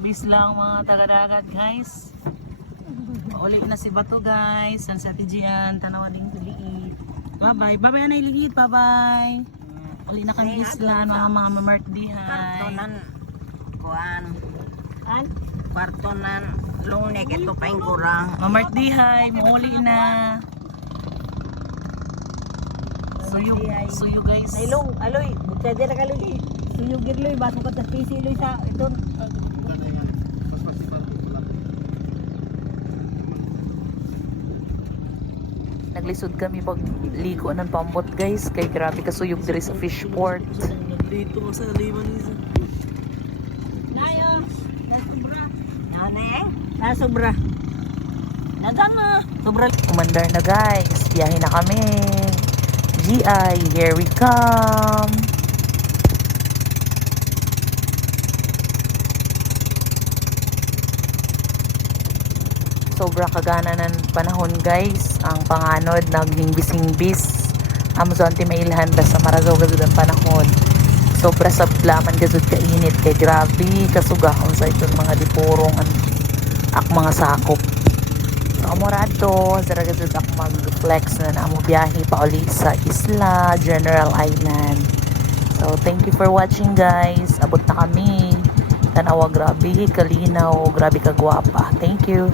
bis lang mga taga-dagat guys. Uli na si Bato guys. San sa Tijian, tanawan din liit. Bye-bye. Bye-bye na iliit. Bye-bye. Uli na kami islan mga mamartdihan. Kwartonan kuan An? kwartonan lungnek ito pa yung kurang. Mamartdihay, mauli na. Suyo guys. Ilong, aloy, bukta dyan na kaloy. Suyog girloy, baso ka sa PC loy sa ito. Naglisod kami pag liko ng pambot guys. Kay grabe kasuyog diri sa fishport. Naglito ko sa liman nisa. Nayo. Nane. Sobra. Nadan na. Sobra. Umandar na guys. Biyahe na kami. GI, here we come. Sobra kagana ng panahon guys. Ang panganod naghingbis-hingbis. Amazon ti mailhan ba sa Maragaw gazud ang panahon. Sobra sa blaman gazud kainit kay grabe kasugahon sa iton mga dipurong ak mga sakop. So amorado sa gazud ak mag-flex na amo biyahe pa uli sa Isla General Island. So thank you for watching guys. Abot na kami. Tanawa grabe kalinaw, grabe kagwapa. Thank you.